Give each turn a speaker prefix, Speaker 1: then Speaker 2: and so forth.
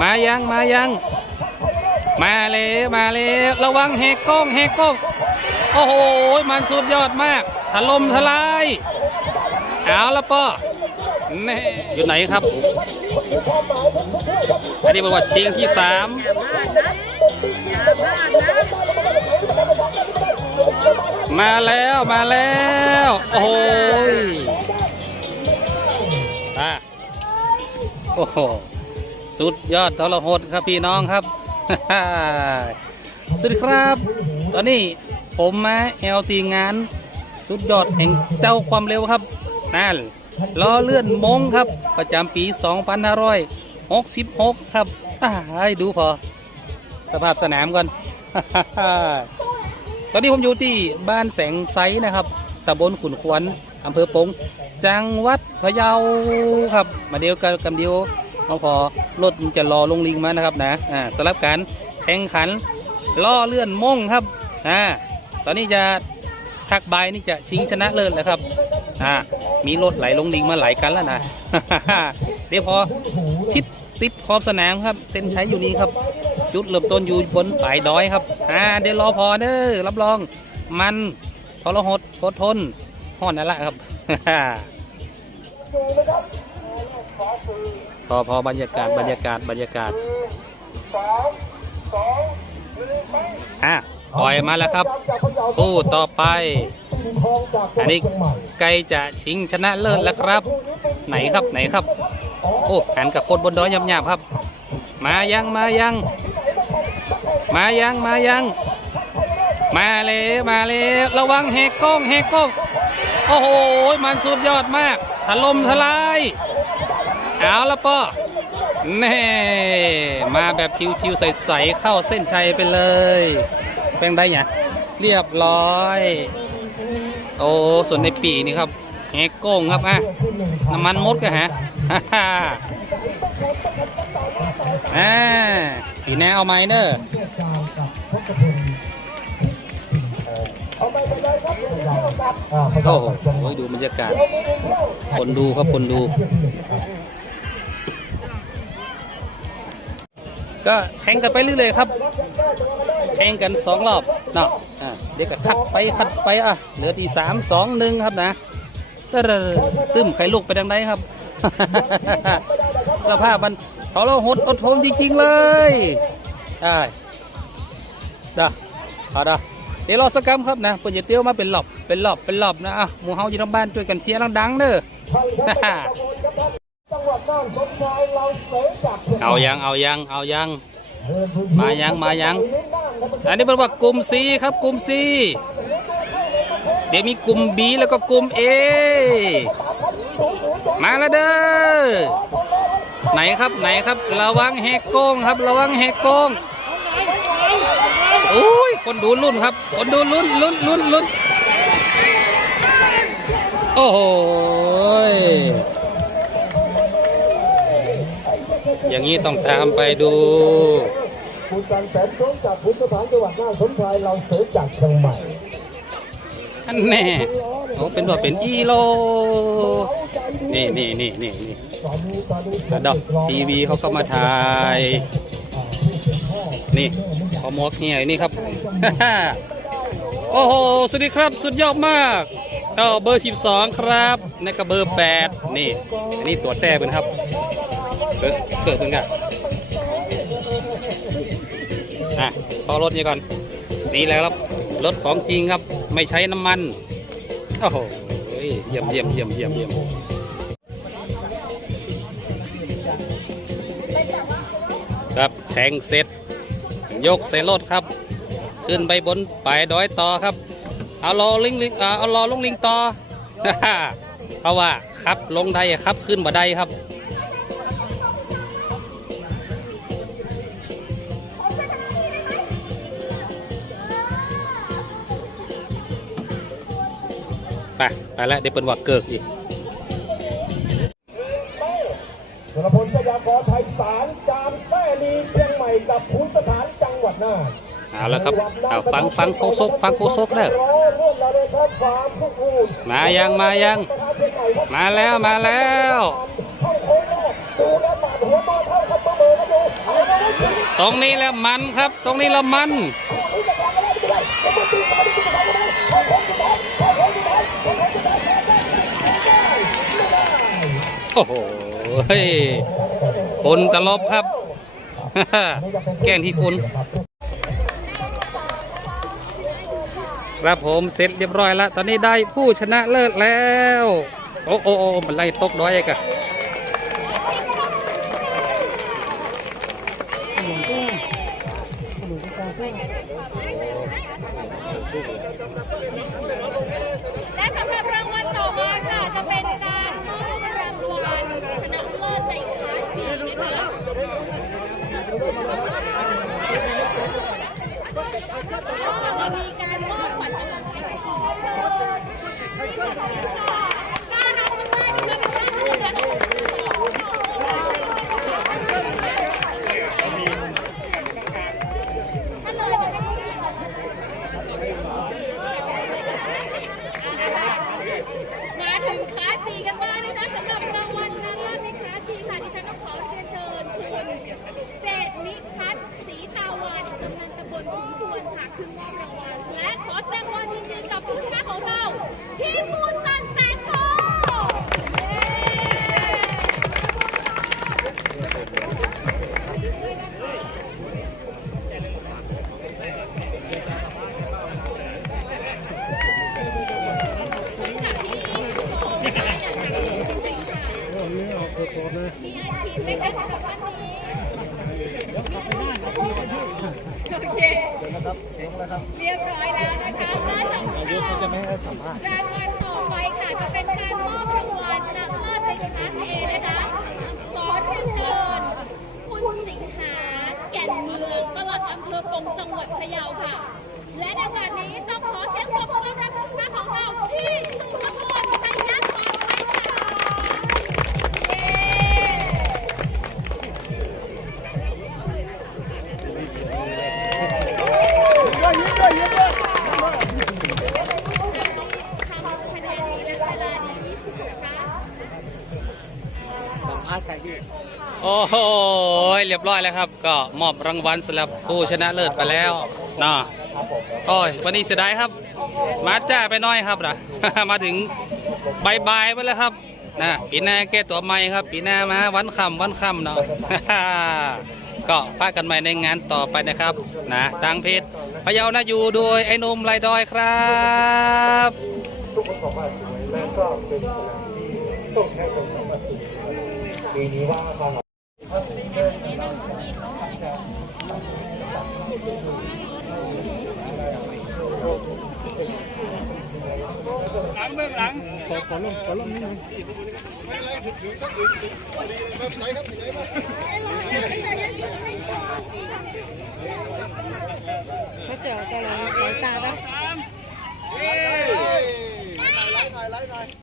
Speaker 1: มายังมายัง มาเลยมาเลยระวังแหกกล้องแหกกล้องโอ้โหมันสุดยอดมากถล่มทลายเอาละป้อแน่อยู่ไหนครับอันนี้บอกว่าชิงที่สามมาแล้วมาแล้ว โอ้โหอะโอ้โห สุดยอดทรหดครับพี่น้องครับ สวัสดีครับ ตอนนี้ผมมาแอลตีงาน สุดยอดแห่งเจ้าความเร็วครับนั่นล้อเลื่อนมงครับ ประจำปี 2566 ครับให้ดูพอ สภาพสนามก่อน ตอนนี้ผมอยู่ที่บ้านแสงไซนะครับตำบลขุนขวัญอำเภอปง จังหวัดพะเยาครับ มาเดียวกันกำเดียว เราพอรถจะรอลงลิงมานะครับนะอ่าสลับกันแข่งขันล่อเลื่อนมงครับอ่าตอนนี้จะทักใบนี่จะชิงชนะเลิศแล้วครับอ่ามีรถไหลลงลิงมาหลายกันแล้วนะเดี๋ยวพอชิดติดขอบสนามครับ เส้นใชัยอยู่นี้ครับ จุดเริ่มต้นอยู่บนปลายดอยครับอ่าเดี๋ยวรอพอเด้อรับรองมันทรหดอดทนห้อนนั่นแหละครับ พอพอบรรยากาศบรรยากาศบรรยากาศอะปล่อยมาแล้วครับคู่ต่อไป อันนี้ใกล้จะชิงชนะเลิศแล้วครับ ไหนครับไหนครับ โอ้หันกับโคนบนดอยหยาบๆครับ มายังมายัง มายังมายัง มาเลยมาเลยระวังแหกกล้องแหกกล้องโอ้โหมันสุดยอดมากถล่มทลาย เอาละป้อแน่มาแบบชิวๆใสๆเข้าเส้นชัยไปเลย เป็นได้ยังเรียบร้อย โอ้ส่วนในปีนี่ครับแหกโก้งครับอะน้ำมันมดกันฮะฮ่าฮ่าอ่าปีแน่เอาไมเนอะโอ้โหดูบรรยากาศ คนดูครับคนดู ก็แข่งกันไปเรื่อยๆครับ แข่งกันสองรอบเนาะอ่าเดี๋ยวก็คัดไปคัดไปอะเหลือที่สามสองหนึ่งครับนะตึ้มตืมไข่ลูกไปทางไหนครับ สภาพมันเขาเราหดอดทนจริงๆเลยได้ด้เอาด้เดี๋ยวรอสักกรรมครับนะเปิดจะเตี้ยวมาเป็นหลบเป็นหลบเป็นหลบนะอะหมูเฮาอยู่ทางบ้านช่วยกันเชียร์ดังๆเด้อ เอายังเอายังเอายังมายังมายังอันนี้เป็นว่ากลุ่ม C ครับกลุ่ม C เดี๋ยวมีกลุ่ม B แล้วก็กลุ่ม A มาแล้วเด้อไหนครับไหนครับระวังแหกโกงครับ ระวังแหกโกงโอ้ยคนดูลุ้นครับ คนดูลุ้นลุ้นลุ้นลุ้นโอ้โห อย่างนี้ต้องตามไปดู
Speaker 2: คุณจันแสนสมจากพุทธสถานจังหวัดน่านสมชายเราเสือจากเชียงใหม่
Speaker 1: อันแน่เขาเป็นว่าเป็นอีโล นี่นี่นี่นี่นี่
Speaker 2: ตอนนี้ตอนนี้
Speaker 1: ระดับทีวีเขาก็มาถ่าย นี่พอมอกเนี่ยนี่ครับ โอ้โห สวัสดีครับ สุดยอดมากเอ้าเบอร์ 12 ครับนี่ก็เบอร์ 8 นี่ อันนี้ตัวแต่เป็นครับเกิดเกิดเป็นกันอะพอรถนี้ก่อน นี่แล้วครับรถของจริงครับ ไม่ใช้น้ำมันโอ้โหเยี่ยมเยี่ยมเยี่ยมเยี่ยมเยี่ยมครับแข่งเสร็จ ยกใส่รถครับ ขึ้นไปบนปลายดอยต่อครับ เอารอลิงลิงอาเอารอลงลิงต่อเพราะว่าครับลงได้ครับขึ้นบ่ได้ครับ ไปไปแล้วเดี๋ยวเป็นว่าเกิกอีก
Speaker 2: สุรพลชยากรไทยสารจามแม่ลีเชียงใหม่กับพุทธสถานจังหวัดน่าน
Speaker 1: เอาแล้วครับเอาฟังฟังโคศกฟังโคศกแล้ว
Speaker 2: รอเลื่อนเราเลยครับความทุกข์อุ่น
Speaker 1: มายังมายัง
Speaker 2: เชียงใหม่ครับ
Speaker 1: มาแล้วมาแล้ว
Speaker 2: เข้าโค้งแรกดูแล้วปาดหัวมาเท่ากับเบอร์ครับดูเอา
Speaker 1: ตรงนี้แล้วมันครับ ตรงนี้แล้วมัน โอ้โหเฮ้ฝนตลบครับ แก้งที่ฝนครับผมเสร็จเรียบร้อยแล้ว ตอนนี้ได้ผู้ชนะเลิศแล้ว โอ้โอ้โอ้มันไล่ตกด้อยกัน
Speaker 3: และสำหรับรางวัลต่อมาค่ะจะเป็นการ และขอแสดงความยินดีกับผู้ชนะของเรา พี่มูลตันแสนทองเย้จากที่โชว์นะคะอย่างหนักจริงๆค่ะมีอาชีพไหมคะสำหรับท่านนี้มีอาชีพโอเค ครับเรียบร้อยแล้วนะคะและสำหรับรางวัลต่อไปค่ะจะเป็นการมอบรางวัลชนะเลิศในคลาสเอนะคะขอเรียนเชิญ คุณสิงหาแก่นเมืองปลัดอำเภอปงจังหวัดพะเยาค่ะ และในวันนี้
Speaker 1: โอ้โหเรียบร้อยแล้วครับ ก็มอบรางวัลสำหรับผู้ชนะเลิศไปแล้วเนาะโอ้ยวันนี้เสียดายครับ มาจ้าไปน้อยครับนะ มาถึงบายบายไปแล้วครับนะปีหน้าแก้ตัวใหม่ครับปีหน้ามาวันคำวันคำเนาะ ก็พากันใหม่ในงานต่อไปนะครับนะทางเพจพะเยานะอยู่โดยไอ้นุ่มไรดอยครับ
Speaker 2: ทุกคนบอกว่าสวยและก็เป็นสถานที่ต้องใช้คำว่าสวย ปีนี้ว่าบ้างหรอหลัง
Speaker 4: เบื้องหลังข
Speaker 3: อขอลงขอลงนิดนึงเขา
Speaker 4: เจอแต่เราสายตาแล้ว Lại lại lại lại